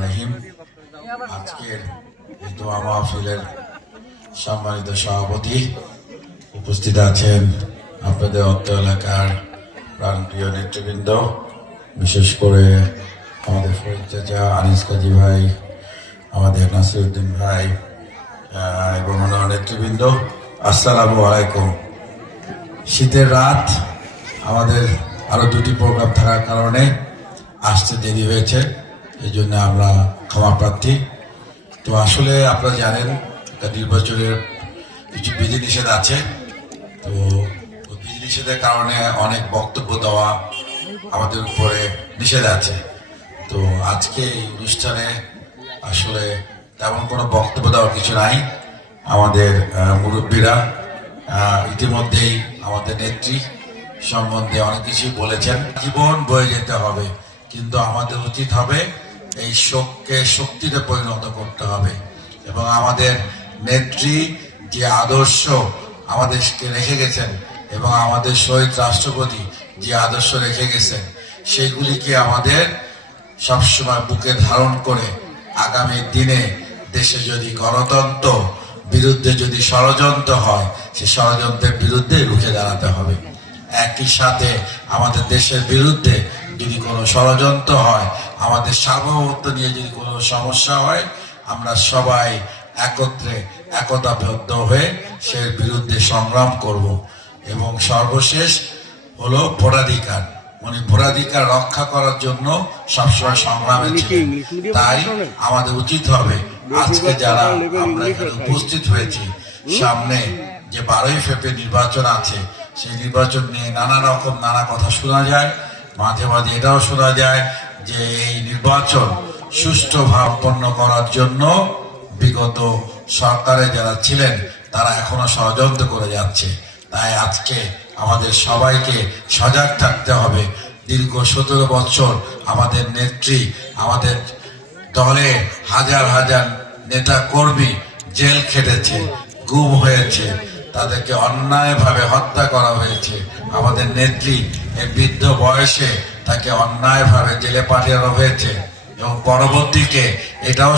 রহিম। আজকের দোয়া সম্মানিত সভাপতি উপস্থিত আছেন আপনাদের অত্র এলাকার প্রাণপ্রিয় নেতৃবৃন্দ, বিশেষ করে আমাদের ফরিদ আনিস কাজী ভাই, আমাদের নাসিরুদ্দিন ভাই এবং অন্যান্য নেতৃবৃন্দ, আসসালামু আলাইকুম। শীতের রাত, আমাদের আরও দুটি প্রোগ্রাম থাকার কারণে আসতে দেরি হয়েছে এই জন্য আমরা ক্ষমা প্রার্থী। তো আসলে আপনারা জানেন নির্বাচনের কিছু বিধিনিষেধ আছে। তো বিধিনিষেধের কারণে অনেক বক্তব্য দেওয়া আমাদের উপরে নিষেধ আছে। তো আজকে এই অনুষ্ঠানে আসলে তেমন কোনো বক্তব্য দেওয়ার কিছু নাই। আমাদের মুরব্বীরা ইতিমধ্যেই আমাদের নেত্রী সম্বন্ধে অনেক কিছুই বলেছেন। জীবন বয়ে যেতে হবে। কিন্তু আমাদের উচিত হবে এই শোককে শক্তিতে পরিণত করতে হবে। এবং আমাদের নেত্রী যে আদর্শ আমাদেরকে রেখে গেছেন এবং আমাদের শহীদ রাষ্ট্রপতি যে আদর্শ রেখে গেছেন, সেগুলিকে আমাদের সবসময় বুকে ধারণ করে আগামী দিনে দেশে যদি গণতন্ত্র বিরুদ্ধে যদি ষড়যন্ত্র হয়, সে ষড়যন্ত্রের বিরুদ্ধে রুখে দাঁড়াতে হবে। একই সাথে আমাদের দেশের বিরুদ্ধে যদি কোনো ষড়যন্ত্র হয় আমাদের সার্বভৌমত্ব নিয়ে যদি কোনো সমস্যা হয় আমরা সবাই একত্রে একতাবদ্ধ হয়ে সে বিরুদ্ধে সংগ্রাম করব। এবং সর্বশেষ হলো ভোটাধিকার। উনি ভোটাধিকার রক্ষা করার জন্য সবসময় সংগ্রামে ছিলেন। তাই আমাদের উচিত হবে আজকে যারা আমরা এখানে উপস্থিত হয়েছি সামনে যে বারোই ফেব্রুয়ারি নির্বাচন আছে সেই নির্বাচন নিয়ে নানা রকম নানা কথা শোনা যায়। মাঝে মাঝে এটাও শোনা যায় যে এই নির্বাচন সুষ্ঠু ভাবপন্ন করার জন্য বিগত সরকারে যারা ছিলেন, তারা এখনও ষড়যন্ত্র করে যাচ্ছে। তাই আজকে আমাদের সবাইকে সজাগ থাকতে হবে। দীর্ঘ সতেরো বছর আমাদের নেত্রী, আমাদের দলে হাজার হাজার নেতা কর্মী জেল খেটেছে, গুম হয়েছে, তাদেরকে অন্যায়ভাবে হত্যা করা হয়েছে। আমাদের নেত্রী বৃদ্ধ বয়সে তাকে অন্যায়ভাবে জেলে পাঠানো হয়েছে এবং পরবর্তীকে এটাও